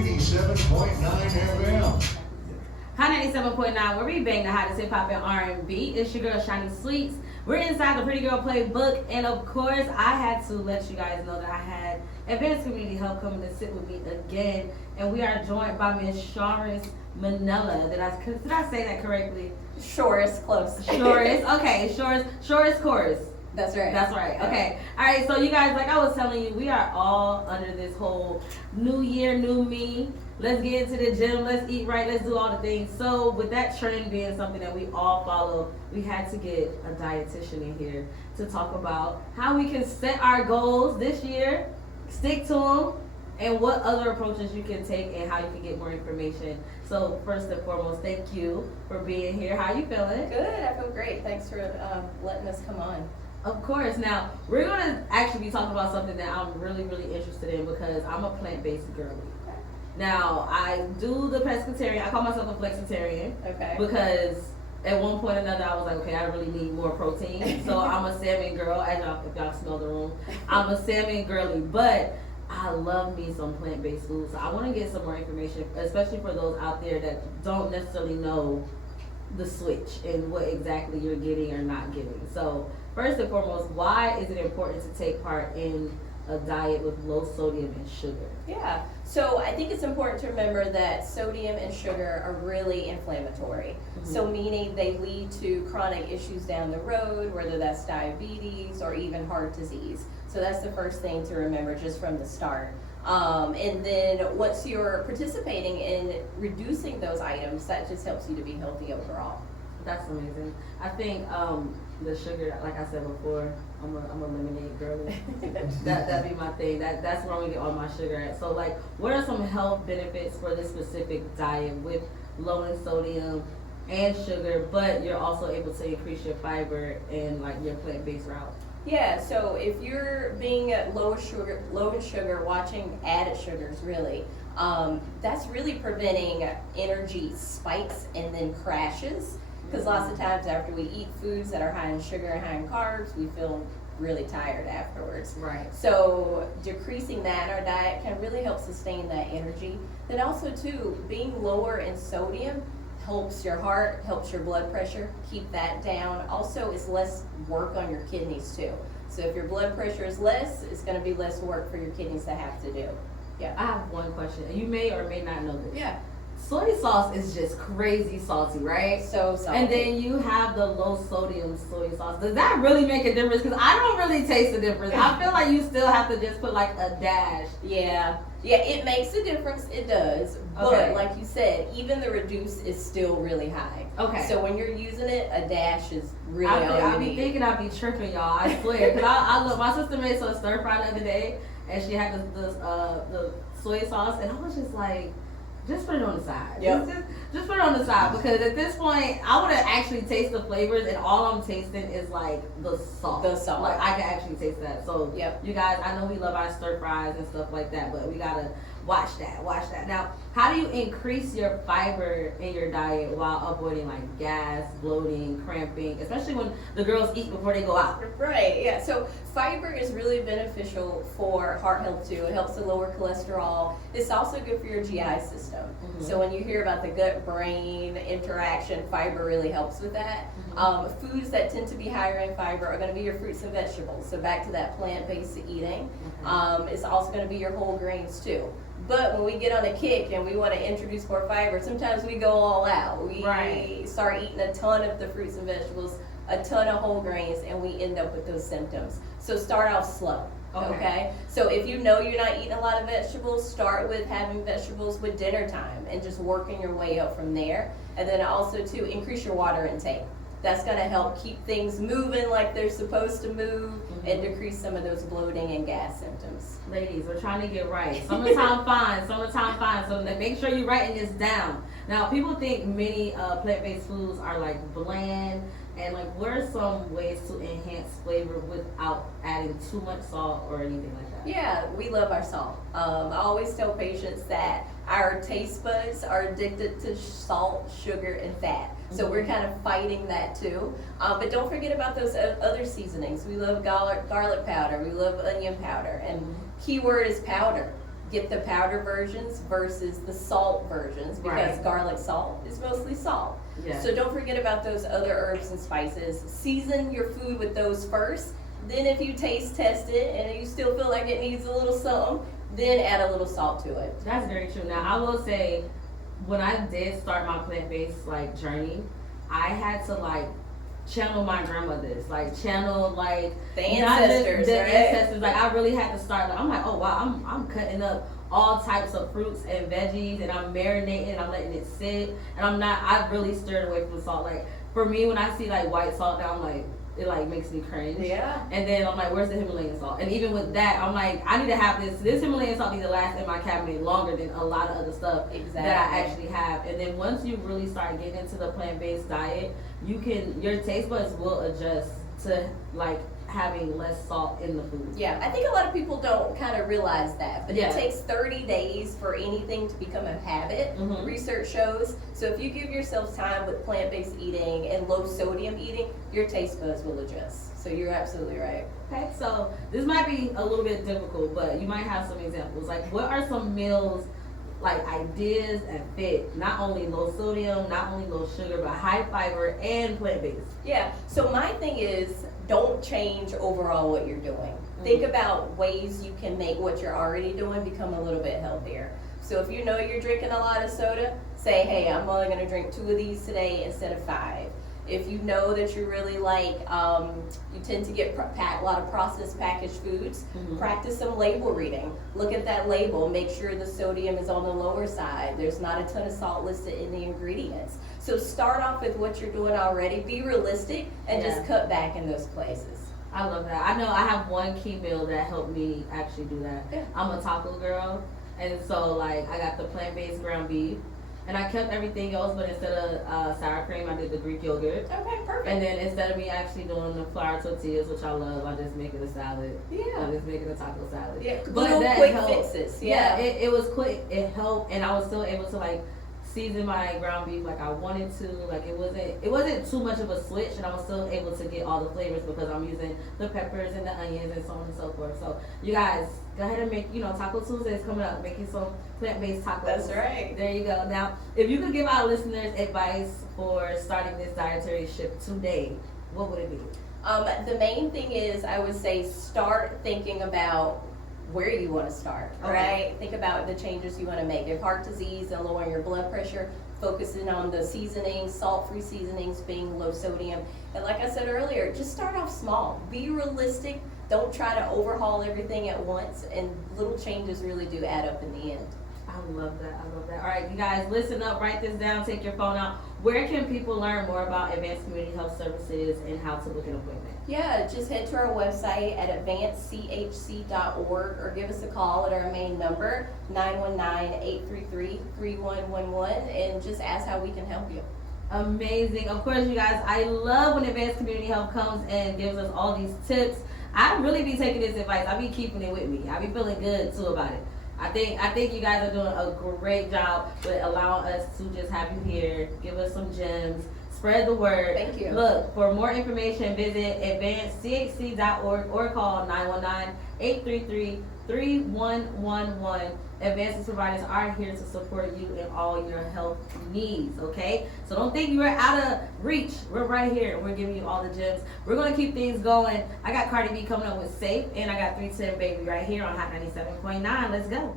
97.9 FM. Hot 97.9, where we bang the hottest hip hop and R&B. It's your girl Shani Sweets. We're inside the Pretty Girl Playbook, and of course, I had to let you guys know that I had Advanced Community Help coming to sit with me again, and we are joined by Miss Shorus Minella. Did I say that correctly? Shorus, close. Shorus, okay, Shorus Chorus. That's right. That's right. Okay. All right. So you guys, like I was telling you, we are all under this whole new year, new me. Let's get into the gym. Let's eat right. Let's do all the things. So with that trend being something that we all follow, we had to get a dietitian in here to talk about how we can set our goals this year, stick to them, and what other approaches you can take and how you can get more information. So first and foremost, thank you for being here. How you feeling? Good. I feel great. Thanks for letting us come on. Of course. Now, we're going to actually be talking about something that I'm really, really interested in because I'm a plant-based girly. Okay. Now, I do the pescatarian. I call myself a flexitarian. Okay. Because at one point or another, I was like, okay, I really need more protein. So I'm a salmon girl. As y'all, if y'all smell the room, I'm a salmon girly. But I love me some plant-based food. So I want to get some more information, especially for those out there that don't necessarily know the switch and what exactly you're getting or not getting. So first and foremost, why is it important to take part in a diet with low sodium and sugar? Yeah, so I think it's important to remember that sodium and sugar are really inflammatory. Mm-hmm. So meaning they lead to chronic issues down the road, whether that's diabetes or even heart disease. So that's the first thing to remember just from the start. And then once you're participating in reducing those items, that just helps you to be healthy overall. That's amazing. I think the sugar, like I said before, I'm a lemonade girly. That'd be my thing. That's where I'm gonna get all my sugar at. So like, what are some health benefits for this specific diet with low in sodium and sugar, but you're also able to increase your fiber and like your plant-based route? Yeah, so if you're being low in sugar, watching added sugars really, that's really preventing energy spikes and then crashes. Because lots of times after we eat foods that are high in sugar and high in carbs, we feel really tired afterwards. Right. So decreasing that in our diet can really help sustain that energy. Then also too, being lower in sodium helps your heart, helps your blood pressure, keep that down. Also, it's less work on your kidneys too. So if your blood pressure is less, it's going to be less work for your kidneys to have to do. Yeah. I have one question, and you may or may not know this. Yeah. Soy sauce is just crazy salty, right? So salty. And then you have the low sodium soy sauce. Does that really make a difference? Because I don't really taste the difference. I feel like you still have to just put like a dash. Yeah, it makes a difference. It does. But like you said, even the reduce is still really high. Okay. So when you're using it, a dash is really all you need. I be thinking I be tripping, y'all. I swear. Because I look, my sister made some stir fry the other day, and she had the soy sauce, and I was just like, just put it on the side. Yep. Just put it on the side, because at this point, I want to actually taste the flavors, and all I'm tasting is like the salt. The salt. Like I can actually taste that. So yep. You guys, I know we love our stir fries and stuff like that, but we gotta watch that. Now, how do you increase your fiber in your diet while avoiding like gas, bloating, cramping, especially when the girls eat before they go out? Right, yeah. So fiber is really beneficial for heart health too. It helps to lower cholesterol. It's also good for your GI system. Mm-hmm. So when you hear about the gut-brain interaction, fiber really helps with that. Mm-hmm. Foods that tend to be higher in fiber are going to be your fruits and vegetables. So back to that plant-based eating. Mm-hmm. It's also going to be your whole grains too. But when we get on a kick and we want to introduce more fiber, sometimes we go all out. We start eating a ton of the fruits and vegetables, a ton of whole grains, and we end up with those symptoms. So start off slow, okay? So if you know you're not eating a lot of vegetables, start with having vegetables with dinner time and just working your way up from there. And then also to increase your water intake. That's going to help keep things moving like they're supposed to move, mm-hmm. and decrease some of those bloating and gas symptoms. Ladies, we're trying to get right. Summertime fine. So make sure you're writing this down. Now, people think many plant-based foods are like bland, and like what are some ways to enhance flavor without adding too much salt or anything like that? Yeah, we love our salt. I always tell patients that our taste buds are addicted to salt, sugar, and fat. So we're kind of fighting that too. But don't forget about those other seasonings. We love garlic powder. We love onion powder. And keyword is powder. get the powder versions versus the salt versions, because Right. garlic salt is mostly salt. Yeah. So don't forget about those other herbs and spices. Season your food with those first. Then if you taste test it and you still feel like it needs a little something, then add a little salt to it. That's very true. Now I will say, when I did start my plant-based like journey, I had to like channel my grandmothers, like channel like The not just ancestors, the right? ancestors. Like I really had to start. I'm like, oh wow, I'm cutting up all types of fruits and veggies, and I'm marinating, I'm letting it sit, and I really stirred away from the salt. Like for me, when I see like white salt, now I'm like, it like makes me cringe. Yeah. And then I'm like, where's the Himalayan salt? And even with that, I'm like, I need to have this Himalayan salt needs to last in my cabinet longer than a lot of other stuff Exactly. that I actually have. And then once you really start getting into the plant-based diet, your taste buds will adjust to like having less salt in the food. Yeah, I think a lot of people don't kind of realize that, but Yeah. it takes 30 days for anything to become a habit, Mhm. research shows. So if you give yourself time with plant-based eating and low sodium eating, your taste buds will adjust. So you're absolutely right. Okay, so this might be a little bit difficult, but you might have some examples. Like, what are some meals, like ideas and fit? Not only low sodium, not only low sugar, but high fiber and plant-based. Yeah, so my thing is, don't change overall what you're doing. Think about ways you can make what you're already doing become a little bit healthier. So if you know you're drinking a lot of soda, say, hey, I'm only gonna drink 2 of these today instead of 5. If you know that you really like, you tend to get a lot of processed packaged foods, practice some label reading. Look at that label, make sure the sodium is on the lower side. There's not a ton of salt listed in the ingredients. So start off with what you're doing already, be realistic, and just cut back in those places. I love that. I know I have one key meal that helped me actually do that. Yeah. I'm a taco girl, and so like I got the plant-based ground beef, and I kept everything else, but instead of sour cream, I did the Greek yogurt. Okay, perfect. And then instead of me actually doing the flour tortillas, which I love, I just make it a salad. Yeah. I just make it a taco salad. Yeah, But little that quick helped. fixes. Yeah, Yeah. it was quick. It helped, and I was still able to like season my ground beef like I wanted to. Like it wasn't too much of a switch, and I was still able to get all the flavors because I'm using the peppers and the onions and so on and so forth. So you guys go ahead and make, Taco Tuesday is coming up. Making some plant-based tacos. That's right. There you go. Now, if you could give our listeners advice for starting this dietary shift today, what would it be? The main thing is, I would say, start thinking about where you want to start, Okay. right? Think about the changes you want to make. If heart disease and lowering your blood pressure, focusing on the seasonings, salt-free seasonings, being low sodium. And like I said earlier, just start off small. Be realistic. Don't try to overhaul everything at once, and little changes really do add up in the end. I love that. I love that. All right, you guys, listen up, write this down, take your phone out. Where can people learn more about Advanced Community Health Services and how to book an appointment? Yeah, just head to our website at advancedchc.org or give us a call at our main number, 919-833-3111, and just ask how we can help you. Amazing. Of course, you guys, I love when Advanced Community Health comes and gives us all these tips. I really be taking this advice. I be keeping it with me. I be feeling good too about it. I think you guys are doing a great job with allowing us to just have you here, give us some gems, spread the word. Thank you. Look, for more information, visit advancedchc.org or call 919-833-3111. Advanced providers are here to support you in all your health needs, okay? So don't think you are out of reach. We're right here. We're giving you all the gems. We're going to keep things going. I got Cardi B coming up with Safe, and I got 310 Baby right here on Hot 97.9. Let's go.